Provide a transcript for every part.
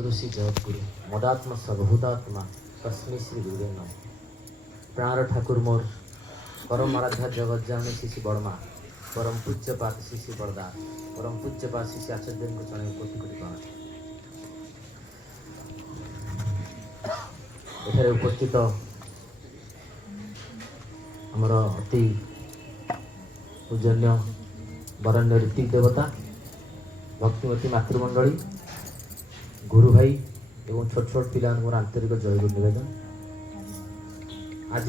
सद्गुरु श्री जगतगुरु मदात्मा सर्वभूतात्मा तस्मै श्री गुरुवे नमः। प्राण ठाकुर मोर परम आराध्या जगत जाने श्री बड़मा परम पूज्य पात श्री बड़दा परम पूज्य पात श्री आचार्य को जन कोटि कोटि प्रणाम। एठारे उपस्थित आमर अति पूजन्य वरण्य ऋतिक देवता भक्तिमती मातृमंडली गुरु भाई एवं छोट छोट पिला मोर आंतरिक जयगुरु निवेदन। आज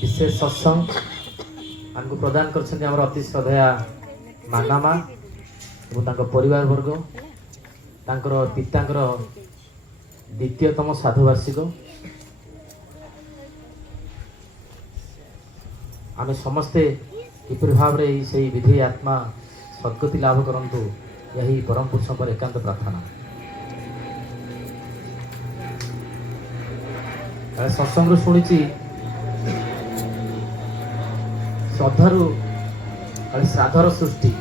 विशेष सत्संग आमको प्रदान कर अति श्रद्धेया माना माँ और परिवार वर्ग तांकर पितांकर द्वितीयतम साधुवार्षिक आम समस्ते किपर भाव से विधि आत्मा सद्गति लाभ करंतु यही परम पुरुष पर एकांत प्रार्थना। सत्संग शुणी श्रद्धारू श्राद्धर सृष्टि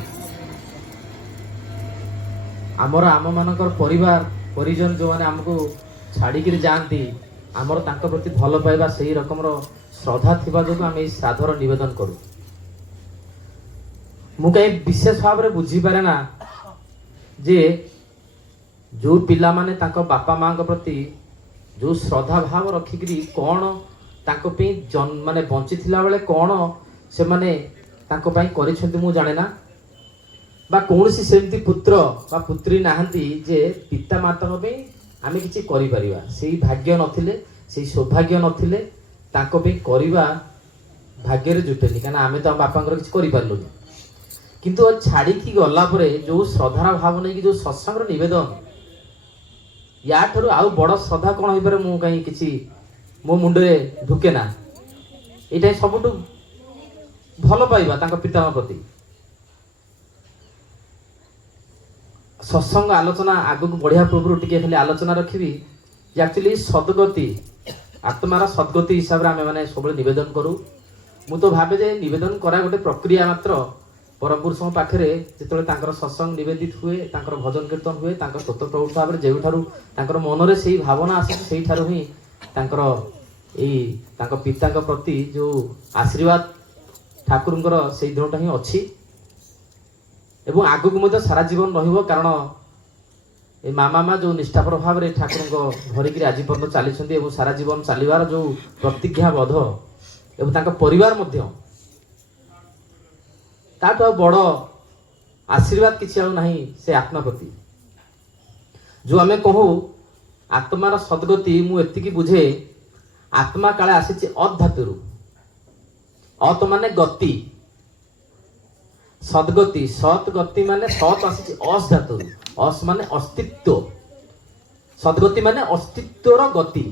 आमर आम मानकर परिवार परिजन जो मैंने आमको छाड़ी जाती आमर तांको प्रति भल पाइबा सही रकम श्रद्धा थिबा जो आम श्राद्धर निवेदन करूँ। मु कहीं विशेष भाव में बुझी पारे ना जे जो पिला माने तांको बापा माँ प्रति जो श्रद्धा भाव रखिकी कौन तांको पे माने बंची थिला बेले कौन से माने तांको पाई करिसेंती मु जाने ना बा कौनसी सेमती पुत्र बा पुत्री नाहंती जे पिता माता पे आमे किछि करि परिबा सेही भाग्य नथिले सेही सौभाग्य नथिले तांको पे करिबा भाग्य रे जुटेनी काना आमे तो बापांकर किछि करि पारलुनी किंतु छाड़ी की गला परे जो श्रद्धार भाव नहीं कि जो सत्संग निवेदन या ठरू आउ बड़ श्रद्धा कौन हो पारे मु कहीं किछि मो मुंडे ढुके ना एटा सबटु भल पाइबा तांको पिता प्रति सत्संग आलोचना आगु बढ़िया पूर्व टिके खाली आलोचना रखिबी जे एक्चुअली सद्गति आत्मार सद्गति हिसाब रे आमे माने सब निवेदन करू। मु तो भाबे जे निवेदन करा गोटे प्रक्रिया मात्र परम पुरुषों पाखे जिते सत्संग निवेदित हुए तांकर भजन कीर्तन हुए तांकर स्तोत्र प्रभु भाव में जो मन से भावना आसे से ही तांकर पिता प्रति जो आशीर्वाद ठाकुर से दिनटा ही अच्छी एवं आगु को सारा जीवन रहिबो कारण ए मामा जो निष्ठापर भाव में ठाकुर धरिकी आज पर्यटन चली सारा जीवन चलवार जो प्रतिज्ञाबद्ध एवं तांकर परिवार मध्य ताठू बड़ आशीर्वाद किसी नहीं से आत्मा प्रति जो आमे कहू आत्मार सद्गति मुझे बुझे आत्मा काले आसी अधातु अत माने गति सद्गति सतगति माने सत आसी अस धातु अस माने अस्तित्व सद्गति माने अस्तित्वर गति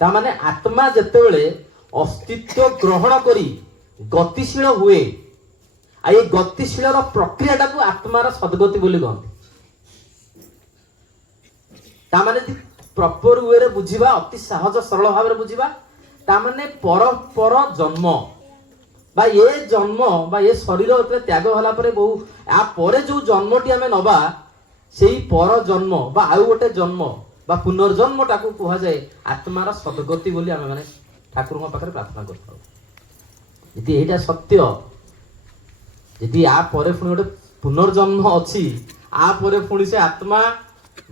ता माने आत्मा जेतेबेले अस्तित्व ग्रहण करी गतिशील हुए आ ये गतिशील प्रक्रिया को आत्मार सद्गति बोली कहते तामाने प्रॉपर वे रे बुझिबा अति सहज सरल भाव में बुझिबा तामाने पर जन्म बा ये जन्म बा ये शरीर त्याग होला परे बहु आ परे जो जन्मटी आमे नबा सेही पर जन्म बा आउ गोटे जन्म बा पुनर्जन्म टाकू कहा जाए आत्मार सद्गति बोली आमे माने ठाकुर पाखरे प्रार्थना करथाउ। यदि एटा सत्य यदि आ परे पुणी गोटे पुनर्जन्म अच्छी आ परे पुणी से आत्मा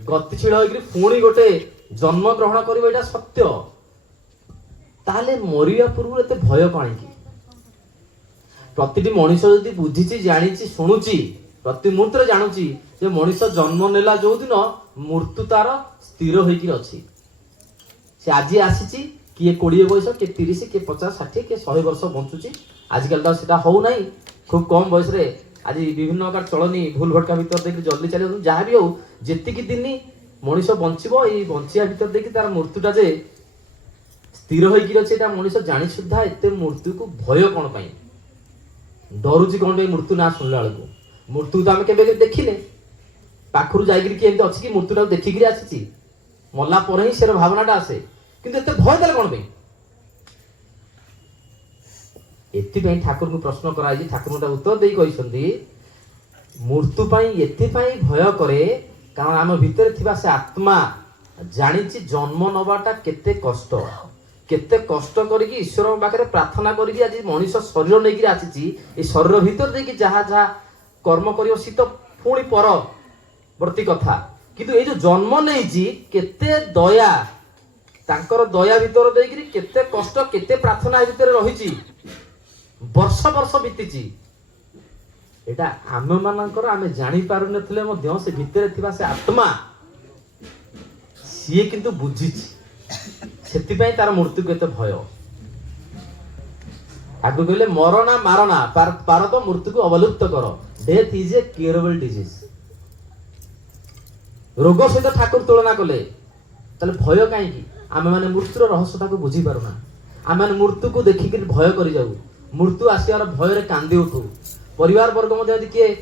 गतिशील होकर पुणी गोटे जन्म ग्रहण करिबो एटा सत्य ताले मरिया पूर्व एते भय कौन कि प्रतिटी मनीष यदि बुझीची जानीची शुणुची प्रति मुहूर्त जानूची जे मनीष जन्म नेला जो दिन मृत्यु तार स्थिर होकर अच्छी से आज आसी किए 20 वर्ष किए 30 किए 50 60 किए 100 वर्ष बंचुची आजकल तो सीधा हो ना खूब कम बयस आज विभिन्न प्रकार चलनी भूल भटका भर देख जल्दी चल जहाँ भी हो जी दिन मनीष बंचब ये बंचिया भर देख तार मृत्युटा जे स्थिर होकर मनीष जानी सुधा एत मृत्यु को भय कौन पाई डरुची कौन मृत्यु ना शुणला बेलू मृत्यु तो आम के देखने पाखर जाकि अच्छी कि मृत्युटा देखिक आसी मल्ला पर ही से भावनाटा आसे किंतु एते भय देले कौन एथिपाई ठाकुर को प्रश्न कराई ठाकुर उत्तर दे मृत्यु एथिपाई भय करे कारण आम भितर थिबा से आत्मा जानिछि जन्म नबाटा केते कष्ट करके ईश्वर पाखे प्रार्थना करके आज मनीष शरीर नहीं आसी शरीर भितर देखी जहाँ जहाँ कर्म कर सी तो पुणी परवर्ती कथा किंतु ये जो जन्म नहीं केते दया तांकर दया भितर देकरी केते कष्ट केते प्रार्थना भितर रही वर्ष वर्ष बीती एटा आम मानकर आमे जानी पारु नथिले मध्य से भितर थिबा से आत्मा सी किंतु बुझिछि सेतिपई तार मृत्यु केते भय आगु कहले मरना मारना पार तो मृत्यु को अवलुप्त कर death is a curable disease रोग सहित ठाकुर तुलना कले ताले भय काई आमे माने मृत्युर रहस्यता को बुझी पारुना आमे माने मृत्यु को देखिक भय करि जाऊ मृत्यु आसियार भय रे कांदी उठू परिवार वर्ग मध्य यदि किए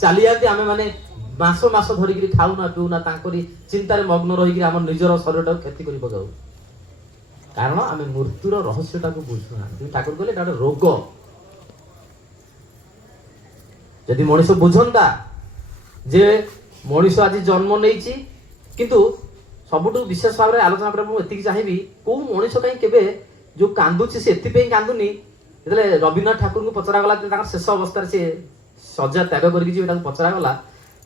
चली जाती आमे माने मास मास धरिक खाऊना पिऊना तांकरी चिंतार मग्न रही आम निजर शरीर क्षति कर पकाऊ कारण आम मृत्युर रहस्यटा को बुझुना ठाकुर कहले रोग जदि मनीष बुझंता जे मनीष आज जन्म नहीं किंतु सबुठु विशेष भाव में आलोचना करती चाहिए कौ मनीष कहीं केबे जो कांदुची से एतिपई कांदुनी जेतले रवीन्द्रनाथ ठाकुर को पचरा गला शेष अवस्था से सजा त्याग करके पचरा गला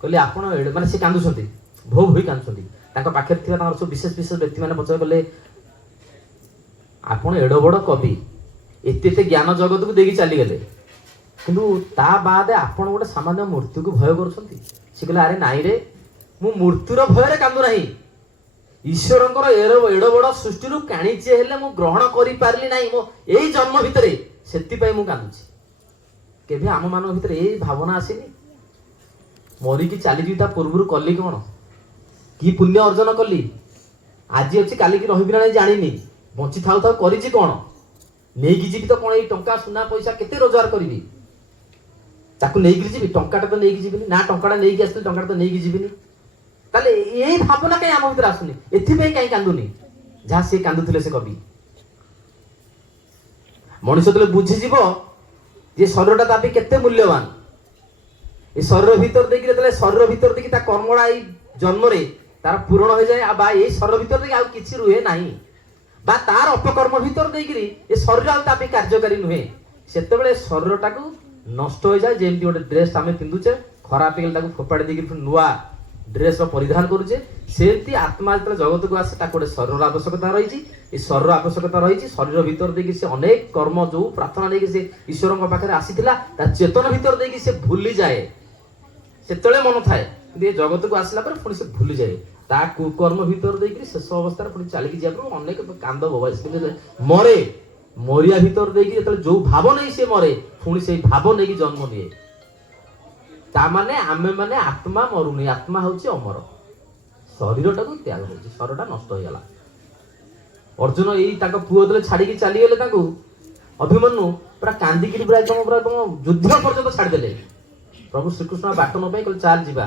कहले आपण माने से कांदुछंती भो भोई कांदुछंती तांको पाखे थिबा तांकर सब विशेष विशेष व्यक्ति माने पचरा गले आपण एडो बड़ कवि एते ज्ञान जगत को देगी चली गले किंतु ता बाद आपण गोटे सामान्य मृत्यु को भय करुछंती से कहले अरे नाई रे मु मृत्युर भय रे कांदु नाही ईश्वरंकर एडो बड़ सृष्टि रु काणीचे हेले मु ग्रहण करि पारली नाही मो एई जन्म भितरे सेति पई मु कांदुची केबे आम मान भितर एई भावना आसीनी मरिकी चली ता पूर्व कली कौन कि पुण्य अर्जन कली आज अच्छी काली की रही ना जानी बंची थाउ थाउ करी कौन नहीं जी तो कौन ये टंका सुना पैसा केते रोजगार करी ताकू नहीं जी टंकाटा तो नहीं जीविनी ना टंकाटा नहीं आसती टंकाटा तो नहीं जीविनी ताले यही भावना कहीं आम भीतर आसुनी एथि कहीं कांदुनी जहाँ सी कांदुले से कवि मनीष तो बुझीज जे शरीरटा तापी केते मूल्यवान ए शरीर भीतर देखिए जब शरीर भीतर देखिए कर्मड़ा ये जन्म रे तार पूरण हो जाए बा ये शरीर भीतर देखिए आउ किछि रुहे नाही बा तार अपकर्म भीतर देखिए ये शरीर आउ तापी कार्यकारी नुहे सेतेबेले शरीरटा को नष्ट हो जाए जेमती गोटे ड्रेस आम पिंधुचे खराब हेगले फोपाड़ी देकी नुआ ड्रेस परिधान करुचे सेमती आत्मा जो जगत को आसे गोटे शरीर आवश्यकता रही शरीर आवश्यकता रही शरीर भीतर देखिए से अनेक कर्म जो प्रार्थना लेकिन से ईश्वर पाखे आसीला चेतन भीतर देखिए से भूली जाए सेतले मन थाए ये जगत को आसला पर पुणी से भूली जाए ता कुकर्म भीतर देखिए शेष अवस्था पुणी चलिकी जाए अनेक कांद बोबाई मरे मरिया भीतर देखिए जो भाव नहीं से मरे पुणी से भाव नहीं जन्म निए तामाने आमे माने आत्मा मरुनी आत्मा होची अमर शरीरटा को त्याग होची शरीरटा नष्ट हो गला अर्जुन यही ताको पुओ दले छाड़ी की चली गेले ताको अभिमन्यु पूरा कांदी की पूरा एकदम युद्ध पर्यंत छाड़ी देले प्रभु श्रीकृष्ण बाट न पाई कहले चाल जीवा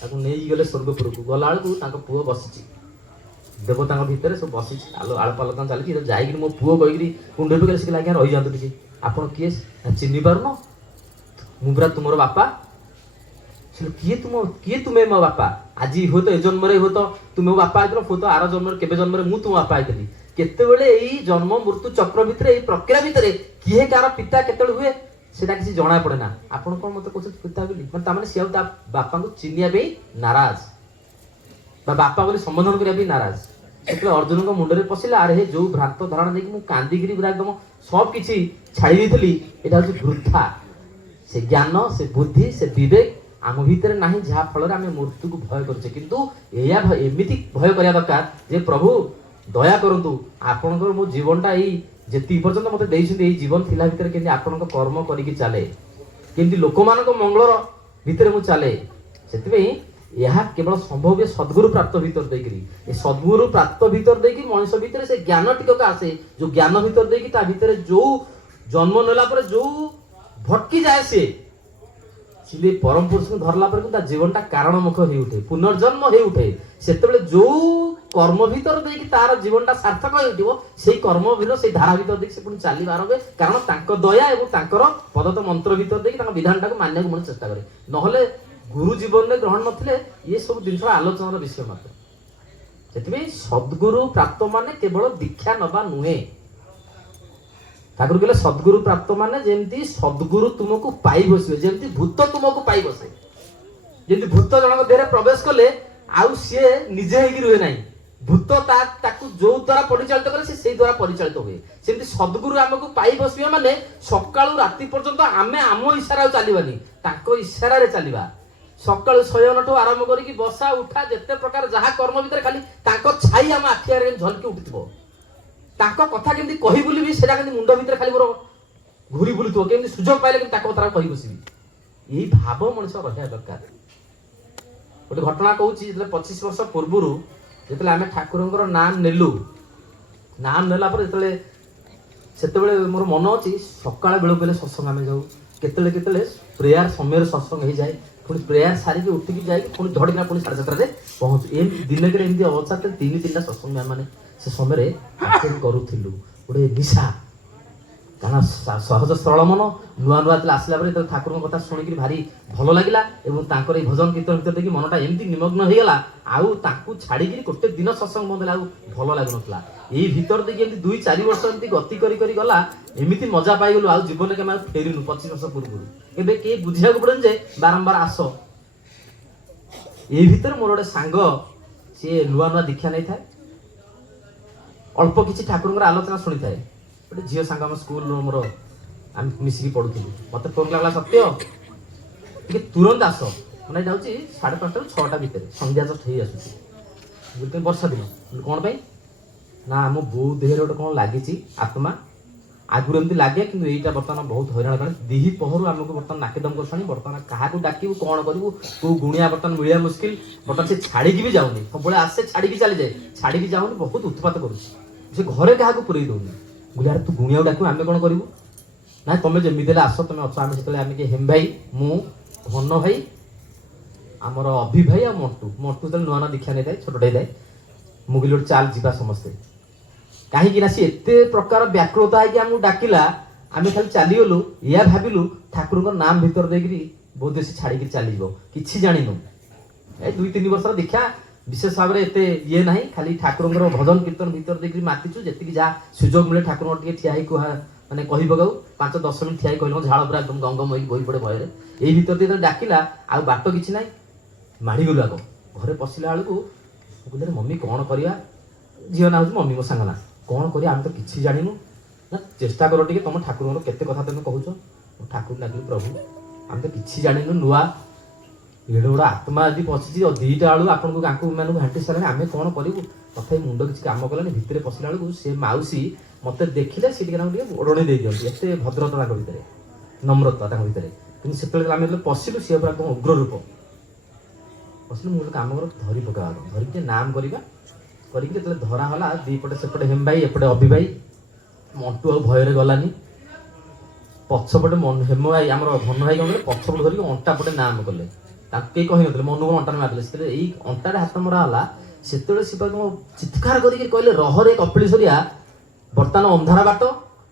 ताको नेई गेले स्वर्गपुर को गला बेलू ताको पुओ बसिची देवता भितर सब बसिची आलो आलपालकन चली जाई मो पुओ कहिरी कुंडे पे से लागे रही जांतु टिके आपण किए चिन्हि पारनो मु पूरा तुमरो बापा किए तुम्हें मो बापा आज हो तो ए जन्म हो तो तुम बापा आइल हो तो आर जन्म के जन्म मु तुम बापा आइली केतेबेले एई जन्म मृत्यु चक्र भितर एई प्रक्रिया भितर किए कार पिता केतेबेले हुए सेटा किसी जना पड़े ना आपण कोन मते कहछ पिता बोली मन तामाने से बापा को चिनिया बे नाराज बा बापा बोली संबोधन करिया बे नाराज सेतले अर्जुन को मुंडरे पसिला अरे हे जो भ्रांत धारणा देखि मु कांदी गिरी पूरा एकदम सब किछि छाड़ी देथली एटा होछि वृथा से ज्ञान से बुद्धि से विवेक आम भितर नाही जहा फल आम मृत्यु को भय करछे किंतु एया एमिति भय करिया दरकार जे प्रभु दया करंतु आपनकर मो जीवनटा एई जेति पर्यंत मते देइछिन एई जीवन थिला भितर केनि आपनक कर्म करिकि चाले केनि लोकमानक मंगलर भितर मु चाले सेतिबे यह केवल संभव सद्गुरु प्राप्त भीतर देकरी ए सद्गुरु प्राप्त भीतर देकी मनुष भीतर से ज्ञान टिकक आसे जो ज्ञान भीतर देकी ता भीतर जो जन्म नेला पर जो भटकी जाए से सीधे परम पुरुष को धरला पर जीवनटा कारणमुख हो उठे पुनर्जन्म हो उठे सेतेबेले जो कर्म भीतर देकी तार जीवनटा सार्थक हो उठिबो सेही कर्म भीतर से धारा भीतर देकी से पुनी चाली बारबे कारण तांको दया एवं तांकर पदत मंत्र भीतर देकी तांको विधानटा को मानने को मन चेष्टा करे नहले गुरु जीवन में ग्रहण नथिले ये सब जिन आलोचनार विषय मात्र से सद्गुरु प्राप्त माने केवल दीक्षा नबा नुहे ठाकुर कहले सद्गुरु प्राप्त माने जेमती सद्गुरु तुमको पाई बसिबे जेमती भूत तुमको पाई बसे जेमती भूत जनक देहरे प्रवेश कले आउ सी निजे हेकि रुहे नाही भूत ताकू जो द्वारा परिचालित करे से द्वारा परिचालित हुए सेमती सद्गुरु आमको पाई बसिबे माने सकाळु राति पर्यंत आमे आम इशारा चलीबानी ताको इशारा रे चलीबा सकाळु शयनठू आरंभ करिकी बसा उठा जेते प्रकार जहा कर्म भितर खाली ताको छाई आम आखियार झलकी उठिथबो ताको कथा केमती कहि बुली भी सेटा केमती मुंड भितर खाली मोर घुरी बुलुथबो केमती सुजोग पाइले केमती ताको कथा कहि बसिबी एई भाव मनुष्य रहया दरकार गोटे घटना कहूची जेतले 25 वर्ष पूर्वरु जेतले आमे ठाकुरंकर नाम नेलु नाम नेला पर जेतले सेतेबेले मोर मन अछि सकाळ बेळ बेले सत्संग आमे जाऊ केतले केतले प्रेयर समय सत्संग हे जाय पुणी प्रेयर सारिकी उठिकी जाई पुणी धड़किना पुणी 7:30 रे पहुंच ए दिन के एमदी अवस्था ते 3-3टा सत्संग माने से समय रे अटेंड करूथिलु गोटे निशा काना सहज सरल मन नुआ नुआ तले आसला परे ठाकुर कथा सुनिकी भारी भलो लागिला एवं तांकर भजन कीर्तन भीतर देखि मनटा एमती निमग्न हो गला आउ तांकू छाड़ी की गोटे दिन सत्संग बंद आउ भलो लागु नथला एई भीतर देखि एमती 2-4 वर्ष एमती गति करी करी गला एमिति मजा पाई गलु आउ जीवन के माने फेरिनु 25 वर्ष पूर्व एबे के बुझिया को पड़न जे बारंबार आसो एई भीतर मोर गोटे सांग से नुआ नुआ दीक्षा नै थाए अल्प किछि ठाकुरंकर आलोचना सुनी थाए गोटे झील सांग हम स्कूल मोर आम मिसिकी पढ़ुथिलु मते फोन लागला सत्य कि तुरंत आस मैंने जाऊँगी 5:30 ରୁ 6ଟା भितर संध्या जस्ट हो आसूसी वर्षा दिन कौन पाई ना मो बो देहर गोटे कौन लगी आत्मा आगुरी एमती लगे कि यहीटा बर्तमान बहुत हैरान करें दिही पहरु आमको बर्तमान नाकेदम कर बर्तमान क्या डाकू कौन करूँ कौ गुणिया बर्तमान मिलिया मुस्किल बर्तमान से छाड़ी भी जाऊनी सब आसे छाड़ी चली जाए छाड़ी जाऊनी बहुत उत्पात करुँचे घरे क्या पुरई दौनी बोले यार तू गुणिया डाकू आम कौन करूँ ना तुम जमी आस तुम अच्छ आम से आम हेम भाई मु घन भाई आमर अभि भाई आ मंटू मंटू जो नुआ नुआ दीक्षा नहीं थाए छोटे थाए मुझे गोटे चाल जीवा समस्ते कहीं सी एत प्रकार व्याकुलता है कि आमको डाकिला आम खाली चलीगलु या भाविलु ठाकुर नाम भीतर देकरी बोधे से छाड़ी चली कि जाणीनु ए 2-3 वर्ष दीक्षा विशेष भाव में एत ये ना खाली ठाकुर भजन कीर्तन भीतर देकरी मातिचु जी जहाँ सुजोग मिले ठाकुर टे ठिया मैंने कह पकाऊ 5-10 मिनट ठिया कहल झाड़ पूरा एकदम गंगम हो बही पड़े भय यही भीतर डाकिला आ बाट कि ना माड़गलु आग घरे पशिला बेलू कहते मम्मी कौन करवा झील ना हूँ मम्मी मो सांग ना कौन कर आम तो किसी जाणीनु ना चेष्टा कर टे तुम ठाकुर केते कथा तुम कहूच ठाकुर डाकिलु प्रभु आम तो किसी जाणीनु नुआ एड़े बड़ा आत्मा यदि पशिची 2टा बेलू आपको गाँको मैं घाटी सारे आम कौन करूँ तथा मुंड किसी कम कलानी भितर पशिला बेलू से माउसी मत देखिले सी ओढ़णी दे दिखती एत भद्रता भितर नम्रता भितर कि आम पशिलु सी पूरा एकदम उग्र रूप पशिलु मुझे कम कर धरी पका धरिक नाम करवा करके धराला दीपटे सेपटे हेम भाई एपटे अभि भाई मंटू आ भयर गलानी पछपटे हेम भाई आम घन भाई कौन पछपटे धरिक अंटा पटे नाम कले कई कही ना मन को अंटा मारे से अंटार हाथ मराला से चित्कार करके कहले रहरे कपिलेश्वरिया बर्तमान अंधारा बाट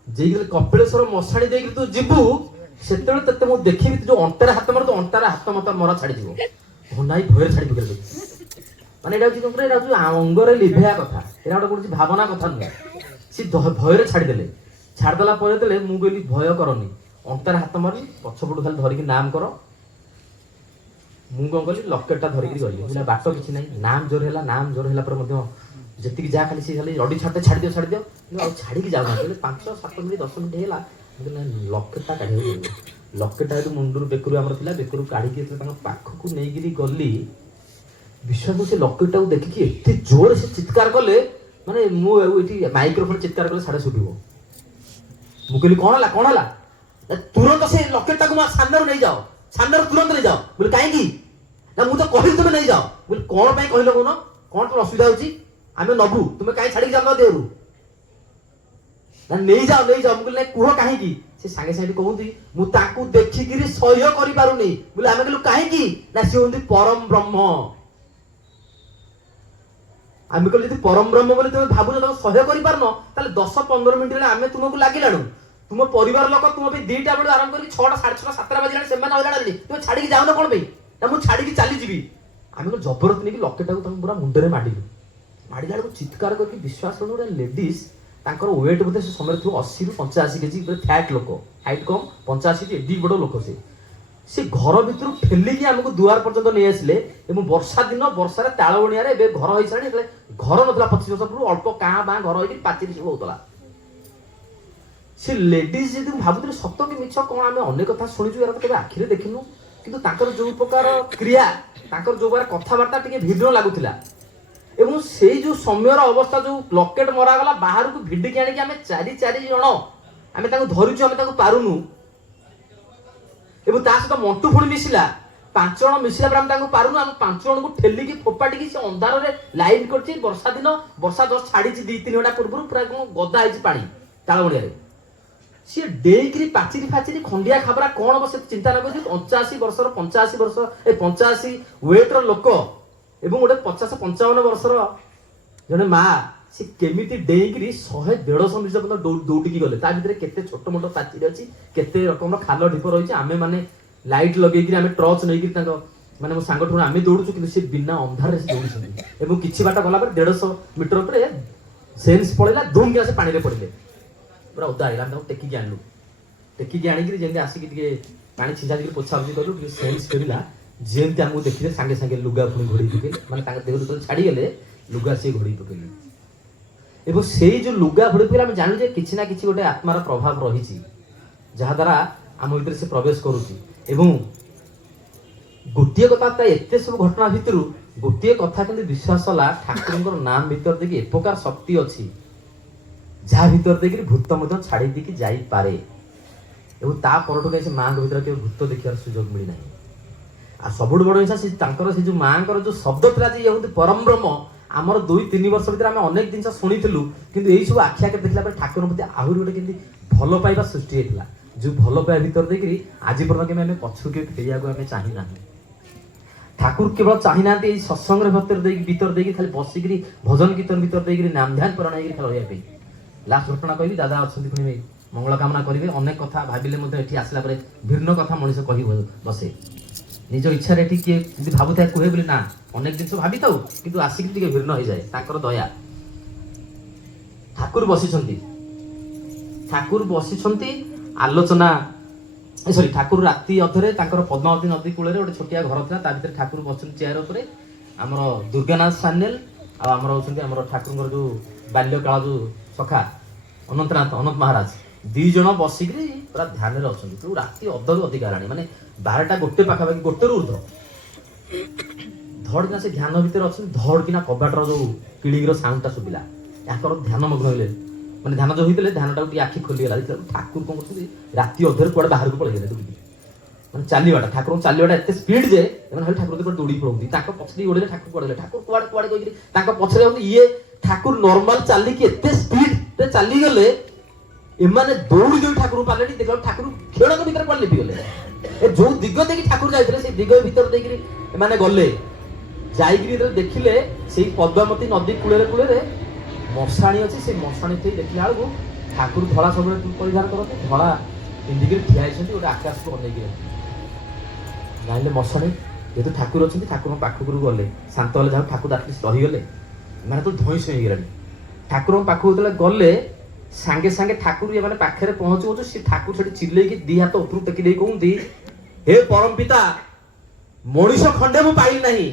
जे कपिलेश्वर मशाणी देख तू जीवु से देखी जो अंटार हाथ मार तो अंटार हाथ मत मरा छाड़ी भंडा भय छाड़ी पकड़ माने अंगरे लिभेया कथा यहाँ गोटे कौन भावना कथा नुह सी भय छाड़देले छाड़देला मुझे कहली भय करनी अंटार हाथ मारी पछपटू खाली धरिकी नाम कर मुझे कौन कली लकेटा धरिकी गली बाट किसी ना नाम जोर है नाम जोर है जी जहाँ खाली सी खाली रडी छाड़ते छाड़ दियो छाड़ी जाऊना 5-7 मिनट 10 मिनट है लकेटा काढ़ लकेटा मुंडू बेकरू आमर था बेकरू काढ़ी पाखक नहीं गली विश्वास से लकेटा को देखिकी एत जोर से चित्कार कले माने मुझे माइक्रोफोन चित्कार कले साढ़े शुभ मुझे कौन है तुरंत से लकेटा को सामने नहीं जाओ सामने तुरंत नहीं जाओ बोले कहीं ना मुझे कहली तुम नहीं जाओ बोले कौन कहल कौन कौन तुम असुविधा होची आम नबू तुम्हें कहीं छाड़ी जाओ देहरु ना नहीं जाओ मुझे कह कहीं से सागे सागे कहती मुझे देखिकी सह्य कर बोले आम कहलु कहीं ना सी हूँ परम ब्रह्म आम कहली परम ब्रह्म बोले तुम भावुन तुम सह्य कर 10-15 मिनट आम तुमको लगिलाणु तुम परिवार लोक तुम 2टा बेलू आरंभ कर 6टा 6:30 7टा बजे से हईराण तुम छाड़ी जाऊन कौन ନା ମୁଁ ଛାଡ଼ିକି ଚାଲିଯିବି। ଆମେ କଣ ଜବରଦସ୍ତି ନେଇକି ଲକେଟାକୁ ତାଙ୍କୁ ପୁରା ମୁଣ୍ଡରେ ମାଡ଼ିଲୁ। ମାଡ଼ିଲା ବେଳକୁ ଚିତ୍କାର କରିକି ବିଶ୍ୱାସ କରୁ ଗୋଟେ ଲେଡିଜ, ତାଙ୍କର ୱେଟ୍ ବୋଧେ ସେ ସମୟରେ ଥିବ 80 ରୁ 85 କେଜି, ଫ୍ୟାଟ୍ ଲୋକ, ହାଇଟ୍ କମ୍, 85 ଏଡି ବଡ଼ ଲୋକ। ସେ ଘର ଭିତରୁ ଠେଲିକି ଆମକୁ ଦୁଆର ପର୍ଯ୍ୟନ୍ତ ନେଇ ଆସିଲେ। ଏବଂ ବର୍ଷା ଦିନ, ବର୍ଷାରେ ତାଳବଣିଆରେ ଏବେ ଘର ହେଇସାରିଲାଣି, ଯେତେବେଳେ ଘର ନଥିଲା 25 ବର୍ଷ ପୂର୍ବରୁ ଅଳ୍ପ କାଁ ବାଁ ଘର ହେଇକି ପାଚିରି ସବୁ ହଉଥିଲା। ସେ ଲେଡିଜ ଯଦି ମୁଁ ଭାବୁଥିଲି ସତ କି ମିଛ କଣ, ଆମେ ଅନେକ କଥା ଶୁଣିଛୁ, ଏରା ତ କେବେ ଆଖିରେ ଦେଖିନୁ, କିନ୍ତୁ ତାଙ୍କର ଯୋଉ ପ୍ରକାର କ୍ରିୟା, ତାଙ୍କର ଯୋଉ ପ୍ରକାର କଥାବାର୍ତ୍ତା ଟିକେ ଭିନ୍ନ ଲାଗୁଥିଲା। ଏବଂ ସେଇ ଯୋଉ ସମୟର ଅବସ୍ଥା, ଯୋଉ ଲକେଟ ମରାଗଲା, ବାହାରକୁ ଭିଡ଼ିକି ଆଣିକି ଆମେ ଚାରି ଜଣ ଆମେ ତାଙ୍କୁ ଧରୁଛୁ, ଆମେ ତାଙ୍କୁ ପାରୁନୁ। ଏବଂ ତା ସହିତ ମଣ୍ଟୁ ପୁଣି ମିଶିଲା, 5 ଜଣ ମିଶିଲା ପରେ ଆମେ ତାଙ୍କୁ ପାରୁନୁ। ଆମେ 5 ଜଣଙ୍କୁ ଠେଲିକି ଫୋପାଡ଼ିକି ସେ ଅନ୍ଧାରରେ ଲାଇନ୍ କରିଛି। ବର୍ଷା ଦିନ, ବର୍ଷା ଜଷ୍ଟ ଛାଡ଼ିଛି 2-3 ଘଣ୍ଟା ପୂର୍ବରୁ, ପୁରା କଣ ଗଦା ହେଇଛି ପାଣି ତାଳବଣିଆରେ। ସିଏ ଡେଇକିରି ପାଚିରି ଫାଚିରି ଖଣ୍ଡିଆ ଖାବରା କଣ ହବ ସେ ଚିନ୍ତା ନ କରି 85 ବର୍ଷର 85 ୱେଟ୍ର ଲୋକ ଏବଂ ଗୋଟେ 50-55 ବର୍ଷର ଜଣେ ମା, ସେ କେମିତି ଡେଇଁକିରି 100-150 ମିଟର ପର୍ଯ୍ୟନ୍ତ ଦୌଡ଼ିକି ଗଲେ। ତା ଭିତରେ କେତେ ଛୋଟ ମୋଟ ପାଚିରି ଅଛି, କେତେ ରକମର ଖାଲ ଢିପ ରହିଛି। ଆମେ ମାନେ ଲାଇଟ୍ ଲଗେଇକିରି, ଆମେ ଟର୍ଚ୍ଚ ନେଇକିରି ତାଙ୍କ ମାନେ ମୋ ସାଙ୍ଗଠୁ ଆମେ ଦୌଡୁଛୁ, କିନ୍ତୁ ସେ ବିନା ଅନ୍ଧାରରେ ସେ ଦୌଡୁଛନ୍ତି। ଏବଂ କିଛି ବାଟ ଗଲା ପରେ 150 ମିଟର ପରେ ସେନ୍ସ ପଳେଇଲା, ଧୁମ୍ କିନା ସେ ପାଣିରେ ପଡ଼ିଲେ, ପୁରା ଓଦା ହେଇଗଲା। ଆମେ ତାଙ୍କୁ ଟେକିକି ଆଣିଲୁ, ଟେକିକି ଆଣିକିରି ଯେମିତି ଆସିକି ଟିକେ ପାଣି ଛିଞ୍ଚା ଦେଇକି ପୋଛାପୋଛି କଲୁ, ଟିକେ ସେନ୍ସ ଫେରିଲା। ଯେମିତି ଆମକୁ ଦେଖିଲେ ସାଙ୍ଗେ ସାଙ୍ଗେ ଲୁଗା ପୁଣି ଘୋଡ଼େଇ ପକେଇଲେ, ମାନେ ତାଙ୍କ ଦେହରୁ ଯେତେବେଳେ ଛାଡ଼ିଗଲେ ଲୁଗା ସିଏ ଘୋଡ଼େଇ ପକେଇଲେ। ଏବଂ ସେଇ ଯୋଉ ଲୁଗା ଘୋଡ଼େଇ ପକେଇଲେ ଆମେ ଜାଣୁ ଯେ କିଛି ନା କିଛି ଗୋଟେ ଆତ୍ମାର ପ୍ରଭାବ ରହିଛି, ଯାହାଦ୍ୱାରା ଆମ ଭିତରେ ସେ ପ୍ରବେଶ କରୁଛି। ଏବଂ ଗୋଟିଏ କଥା, ଏତେ ସବୁ ଘଟଣା ଭିତରୁ ଗୋଟିଏ କଥା କିନ୍ତୁ ବିଶ୍ୱାସ ହେଲା, ଠାକୁରଙ୍କର ନାମ ଭିତରେ ଦେଇକି ଏପ୍ରକାର ଶକ୍ତି ଅଛି, ଯାହା ଭିତରେ ଦେଇକି ଭୂତ ମଧ୍ୟ ଛାଡ଼ି ଦେଇକି ଯାଇପାରେ। ଏବଂ ତା ପରଠୁ କାହିଁ ସେ ମାଆଙ୍କ ଭିତରେ କେବେ ଭୂତ ଦେଖିବାର ସୁଯୋଗ ମିଳିନାହିଁ। ଆଉ ସବୁଠୁ ବଡ଼ ଜିନିଷ, ସେ ତାଙ୍କର ସେ ଯୋଉ ମାଆଙ୍କର ଯୋଉ ଶବ୍ଦ ଥିଲା ଯେ ଇଏ ହଉଛି ପରମ ବ୍ରହ୍ମ, ଆମର 2-3 ବର୍ଷ ଭିତରେ ଆମେ ଅନେକ ଜିନିଷ ଶୁଣିଥିଲୁ, କିନ୍ତୁ ଏଇ ସବୁ ଆଖି ଆଗରେ ଦେଖିଲା ପରେ ଠାକୁରଙ୍କ ପ୍ରତି ଆହୁରି ଗୋଟେ କେମିତି ଭଲ ପାଇବା ସୃଷ୍ଟି ହେଇଥିଲା। ଯୋଉ ଭଲ ପାଇବା ଭିତରେ ଦେଇକିରି ଆଜି ପର୍ଯ୍ୟନ୍ତ କେବେ ଆମେ ପଛକୁ କେବେ ଫେରିବାକୁ ଆମେ ଚାହିଁନାହିଁ। ଠାକୁର କେବଳ ଚାହିଁନାହାନ୍ତି ଏଇ ସତ୍ସଙ୍ଗର ଭିତରେ ଦେଇକି ଖାଲି ବସିକିରି ଭଜନ କୀର୍ତ୍ତନ ଭିତରେ ଦେଇକିରି ନାମ ଧ୍ୟାନ ପରାୟଣ ହେଇକିରି ରହିବା ପାଇଁ। ଲାଷ୍ଟ ଘଟଣା କହିବି, ଦାଦା ଅଛନ୍ତି ପୁଣି ମଙ୍ଗଳ କାମନା କରିବେ। ଅନେକ କଥା ଭାବିଲେ ମଧ୍ୟ ଏଠି ଆସିଲା ପରେ ଭିନ୍ନ କଥା ମଣିଷ କହି ବସେ। ନିଜ ଇଚ୍ଛାରେ ଏଠି କିଏ ଯଦି ଭାବୁଥାଏ କୁହେ ବୋଲି ନା, ଅନେକ ଜିନିଷ ଭାବିଥାଉ, କିନ୍ତୁ ଆସିକି ଟିକେ ଭିନ୍ନ ହେଇଯାଏ, ତାଙ୍କର ଦୟା। ଠାକୁର ବସିଛନ୍ତି ଆଲୋଚନା, ଠାକୁର ରାତି ଅଧରେ ତାଙ୍କର ପଦ୍ମାବତୀ ନଦୀ କୂଳରେ ଗୋଟେ ଛୋଟିଆ ଘର ଥିଲା, ତା ଭିତରେ ଠାକୁର ବସିଛନ୍ତି ଚେୟାର ଉପରେ। ଆମର ଦୁର୍ଗାନାଥ ସାନ୍ୟାଲ ଆଉ ଆମର ହଉଛନ୍ତି ଆମର ଠାକୁରଙ୍କର ଯୋଉ ବାଲ୍ୟକାଳ ଯୋଉ ସଖା ଅନନ୍ତ ମହାରାଜ, 2 ଜଣ ବସିକିରି ପୁରା ଧ୍ୟାନରେ ଅଛନ୍ତି। କିନ୍ତୁ ରାତି ଅଧରୁ ଅଧିକା ହେଲାଣି, ମାନେ 12ଟା-1 ପାଖାପାଖି, 1ରୁ ଉର୍ଦ୍ଧ୍ୱ। ଧଡ଼ କିନା ସେ ଧ୍ୟାନ ଭିତରେ ଅଛନ୍ତି, ଧଡ଼ କିନା କବାଟର ଯୋଉ କିଳିଙ୍ଗର ସାଉଣ୍ଡଟା ଶୁଭିଲା। ତାଙ୍କର ଧ୍ୟାନ ମଗ୍ନ ହେଲେ, ମାନେ ଧ୍ୟାନ ଯୋଉ ହେଇଥିଲେ, ଧ୍ୟାନଟାକୁ ଟିକେ ଆଖି ଖୋଲିଗଲା। ଠାକୁର କଣ କରୁଛନ୍ତି, ରାତି ଅଧରେ କୁଆଡେ ବାହାରକୁ ପଳେଇଗଲେ ଦୌଡ଼ିକି। ମାନେ ଚାଲିବାଟା, ଠାକୁରଙ୍କୁ ଚାଲିବାଟା ଏତେ ସ୍ପିଡ୍ ଯେ ଏମାନେ ଭାବି ଠାକୁର କୁଆଡେ ଦୌଡ଼ିକି ପଳଉଛନ୍ତି। ତାଙ୍କ ପଛରେ ଗୋଡ଼େଇଲେ, ଠାକୁର କୁଆଡ଼େ, ଠାକୁର କୁଆଡେ କହିକିରି ତାଙ୍କ ପଛରେ ଇଏ ଠାକୁର ନର୍ମାଲ ଚାଲିକି ଏତେ ସ୍ପିଡରେ ଚାଲିଗଲେ, ଏମାନେ ଦୌଡ଼ି ଠାକୁରଙ୍କୁ ପାରିଲେନି। ଦେଖିଲା ଠାକୁର ଖେଳଙ୍କ ଭିତରେ କୁଆଡେ ଲିପିଗଲେ। ଯୋଉ ଦିଗ ଦେଇକି ଠାକୁର ଯାଇଥିଲେ, ସେଇ ଦିଗ ଭିତରେ ଦେଇକିରି ଏମାନେ ଗଲେ। ଯାଇକିରି ଯେତେବେଳେ ଦେଖିଲେ, ସେଇ ପଦ୍ମାବତୀ ନଦୀ କୂଳରେ ମଶାଣି ଅଛି। ସେ ମଶାଣି ଠି ଦେଖିଲା ବେଳକୁ ଠାକୁର ଧଳା ସବୁବେଳେ ପରିଧାନ କରନ୍ତି, ଧଳା ପିନ୍ଧିକିରି ଠିଆ ହେଇଛନ୍ତି, ଗୋଟେ ଆକାଶକୁ ଅନେଇକି। ଜାଣିଲେ ମଶାଣି ଯେହେତୁ ଠାକୁର ଅଛନ୍ତି, ଠାକୁରଙ୍କ ପାଖକୁ ଗଲେ, ଶାନ୍ତ ହେଲେ, ଯାହା ଠାକୁର ଆଟଲିଷ୍ଟ ରହିଗଲେ। ଏମାନେ ତ ଧଇଁସ ହେଇଗଲାଣି। ଠାକୁରଙ୍କ ପାଖକୁ ଯେତେବେଳେ ଗଲେ, ସାଙ୍ଗେ ସାଙ୍ଗେ ଠାକୁର ଏମାନେ ପାଖରେ ପହଞ୍ଚୁ, ସେ ଠାକୁର ସେଠି ଚିଲେଇକି 2 ହାତ ଉପରକୁ ଟେକି ଦେଇ କହୁନ୍ତି, ହେ ପରମ ପିତା, ମଣିଷ ଖଣ୍ଡେ ମୁଁ ପାଇଲି ନାହିଁ,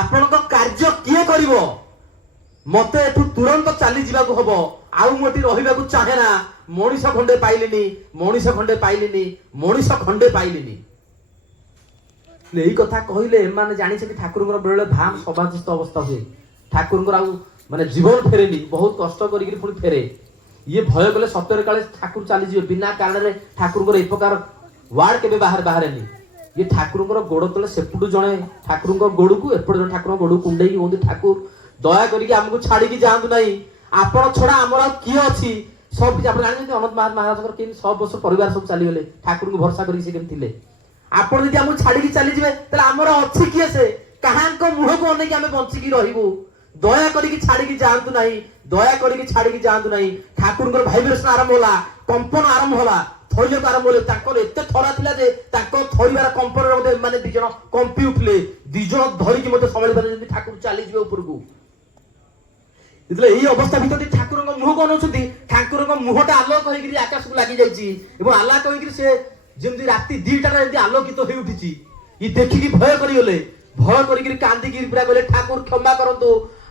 ଆପଣଙ୍କ କାର୍ଯ୍ୟ କିଏ କରିବ? ମତେ ଏଠୁ ତୁରନ୍ତ ଚାଲି ଯିବାକୁ ହବ, ଆଉ ମୁଁ ଏଠି ରହିବାକୁ ଚାହେଁ ନା। ମଣିଷ ଖଣ୍ଡେ ପାଇଲିନି। ଏଇ କଥା କହିଲେ ଏମାନେ ଜାଣିଛନ୍ତି ଠାକୁରଙ୍କର ବେଳେ ଭାମ ସଭାଚିତ ଅବସ୍ଥା ହୁଏ, ଠାକୁରଙ୍କର ଆଉ ମାନେ ଜୀବନ ଫେରେନି, ବହୁତ କଷ୍ଟ କରିକି ପୁଣି ଫେରେ। ଇଏ ଭୟ କଲେ ସତରେ କାଳେ ଠାକୁର ଚାଲିଯିବେ, ବିନା କାରଣରେ ଠାକୁରଙ୍କର ଏ ପ୍ରକାର ୱାର୍ଡ କେବେ ବାହାରେନି। ଇଏ ଠାକୁରଙ୍କର ଗୋଡ ତଳେ ସେପଟୁ ଜଣେ ଠାକୁରଙ୍କ ଗୋଡକୁ, ଏପଟେ ଜଣେ ଠାକୁରଙ୍କ ଗୋଡକୁ କୁଣ୍ଡେଇକି କୁହନ୍ତି, ଠାକୁର ଦୟା କରିକି ଆମକୁ ଛାଡିକି ଯାଆନ୍ତୁ ନାହିଁ, ଆପଣ ଛଡା ଆମର ଆଉ କିଏ ଅଛି? ସବୁ କିଛି ଆପଣ ଜାଣିଛନ୍ତି, ଅନନ୍ତ ମହାରାଜଙ୍କର କେମିତି 100 ବର୍ଷ ପରିବାର ସବୁ ଚାଲିଗଲେ, ଠାକୁରଙ୍କୁ ଭରସା କରିକି ସେ କେମିତି ଥିଲେ। ଆପଣ ଯଦି ଆମକୁ ଛାଡିକି ଚାଲିଯିବେ, ତାହେଲେ ଆମର ଅଛି କିଏ? ସେ କାହାଙ୍କ ମୁହଁକୁ ଅନେଇକି ଆମେ ବଞ୍ଚିକି ରହିବୁ? ଦୟା କରିକି ଛାଡିକି ଯାଆନ୍ତୁ ନାହିଁ। ଠାକୁରଙ୍କର ଭାଇବ୍ରେସନ ଆରମ୍ଭ ହେଲା, କମ୍ପନ ଆରମ୍ଭ ହେଲା। थैले आरंभ होले एते थरा थिला जे थैबार कंपन माने दी जन कंपी उठले दी जन धरिकी मते संभाली पारे ठाकुर चली जिवे ऊपर को इतले एही अवस्था भितर ठाकुर मुह को नउछथि ठाकुर मुहटा आलोक होइगिरी आकाश को लागि जाईची एवं आलोक होइगिरी से जेमति राती 2टा रे आलोकित होई उठिची ई देखिकी भय करिगले भय करिगिरी कांदी पूरा गले ठाकुर क्षमा करंतु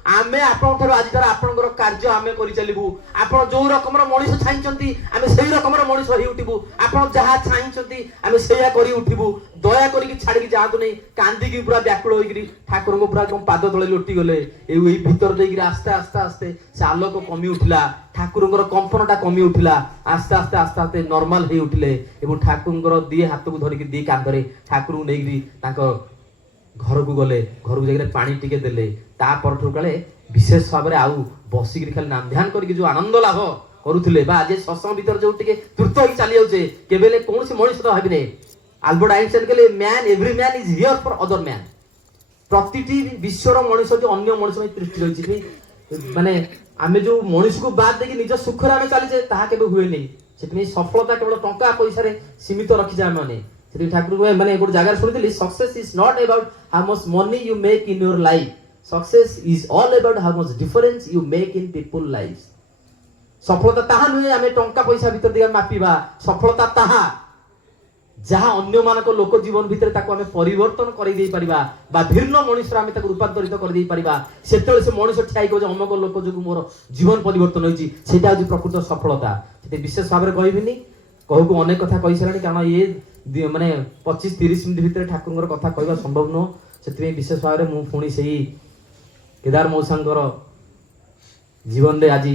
आमे आपन थारो आज तार आपनकर कार्य आमे करि चलिबु आपन जो रकमर मनिष चाहिचंती आमे सेही रकमर मनिष होई उठिबु आपन जहा चाहिचंती आमे सेया करि उठिबु दया करिकि छाडी कि जातु नै कांदी की पूरा व्याकुल होइगिरी ठाकुर को पूरा एकदम पाद तळे लोटी गले एई भीतर देगिरी आस्ते आस्ते आस्ते से आलोक कमी उठिला ठाकुरଙ୍କର कंपनटा कमी उठिला आस्ते आस्ते आस्ते आस्ते नॉर्मल हे उठिले एवं ठाकुरଙ୍କର दी हाथ को धरिकि दी कांधरे ठाकुर को नेगिरी ताको घर को गले घर को जाइले पानी टिके देले ता परठु काले विशेष भाबरे आउ बसिकरी खाली नाम ध्यान करके जो आनंद लाभ करूथिले बा जे सत्संग भीतर जो टिके तुरत होई चली जाउचे केबेले कोनसी मनुष्य तो भाबिने अल्बर्ट आइंस्टाइन कहले man every man is here for other man प्रतिटी विश्वर मनुष्य जो अन्य मनुष्य में दृष्टि रहिछि माने आमे जो मनुष्य को बाद देखि निज सुख रे आमे चली जे ताहा केबे हुए नै सेतमे सफलता केवल टंका पैसा रे सीमित रखि जा माने श्री ठाकुर माने गोटे जगह शुणुली success is not about how much money you make in your life success is all about how much difference you make in people life सफलता ताहा नुहे आमे टंका पैसा भीतर दिया मापिबा सफलता ताहा जहा अन्य मानक लोक जीवन भीतर ताको आमे परिवर्तन करि देई परिबा बा भिन्न मनुष्य आमे ताको रूपांतरित करि देई परिबा सेतले से मनुष्य ठाई को जे अमक लोक जो मोर जीवन परिवर्तन होईची सेटा जे प्रकृत सफलता सेते विशेष भाबरे कहिबिनी कहू को अनेक कथा कहि सलानी कारण ये माने 25-30 मिनिट भीतर ठाकुरଙ୍କର कथा कहवा संभव न सेते विशेष भाबरे मु पुणी सेही केदार मौसांकर जीवन रे आज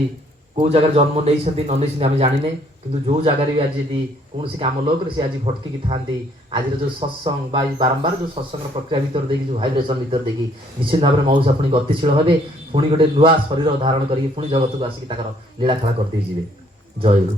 को जगह जन्म नहीं छथि न नहीं छथि हम जानि नै किंतु जो जगह रे आज यदि कोनसी काम लोक रे से आज भटकी की थांती आज जो सत्संग बा बारंबार जो सत्संग प्रक्रिया भीतर देखि जो वाइब्रेशन भीतर देखि निश्चित भाबरे मौसा पुणी गतिशील भाबे पुणी गोटे नुआ शरीर धारण करी पुणी जगत को आसी ताकर लीला खेला करते जिवे जय गुरु।